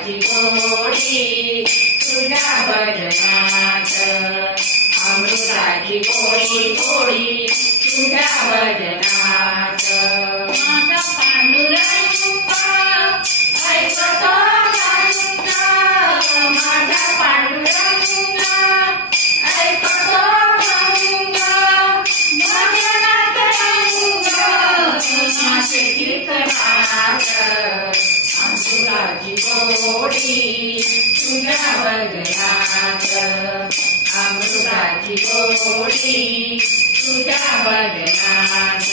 अमृताची गोडी तुझ्या भजनात अमृताची गोडी गोडी तुझ्या भजनात माझा पांडुरंग ऐकतो रंग माझा पांडुरंग ऐकतो रंग भजनात रंग माझे कीर्तनात अमृताची गोडी तुझ्या भजनात अमृताची गोडी तुझ्या भजनात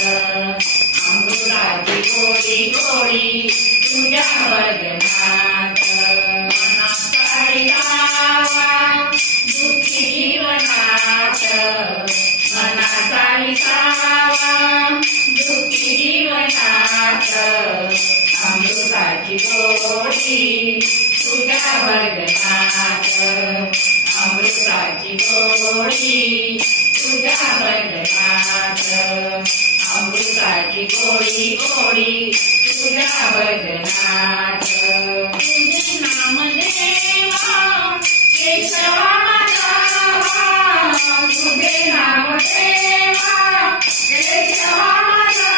अमृताची गोडी गोडी तुझ्या भजनात मनाचा गावा दुःखी जीवनात मनाचा गावा दुःखी जीवनात अमृताची गोडी तुझ्या भजनात अमृताची गोडी तुझ्या भजनात अमृताची गोडी गोडी तुझ्या भजनात तुझे नाम देवा केशवा माझा तुझे नाम देवा केशवा माझा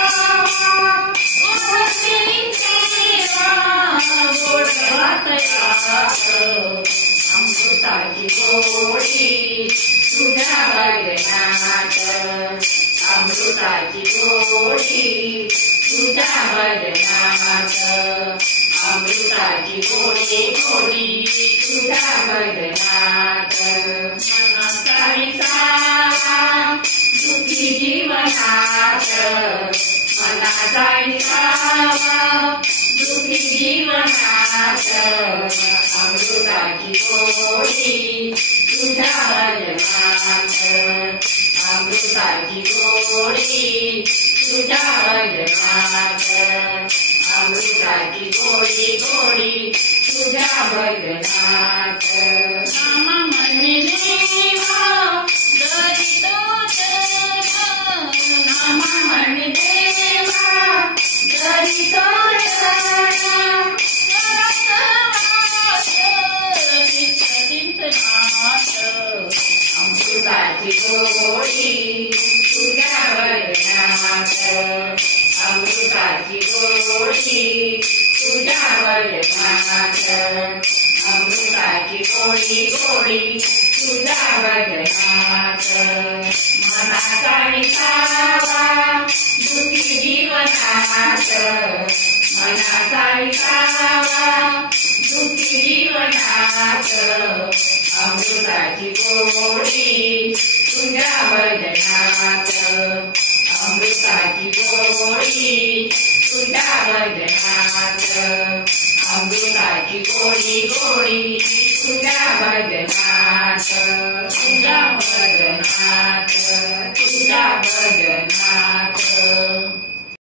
अमृताची गोडी तुझ्या भजनात अमृताची गोडी तुझ्या भजनात अमृताची गोडी गोडी तुझ्या भजनात मनाचा विसावा दुःखी जीवनात मनाचा विसावा दुःखी जीवनात अमृताची गोडी तुझ्या भजनात अमृताची गोडी तुझ्या भजनात अमृताची गोडी गोडी तुझ्या भजनात नाम म्हणे देवा जरी तोच नाम म्हणे देवा जरी तोच अमृताची गोडी तुझ्या भजनात अमृताची गोडी तुझ्या भजनात अमृताची गोडी गोडी तुझ्या भजनात मनाचा विसावा दुःखी जीवनात मनाचा विसावा दुःखी जीवनात अमृताची गोडी तुझ्या भजनात अमृताची गोडी तुझ्या भजनात अमृताची गोडी गोडी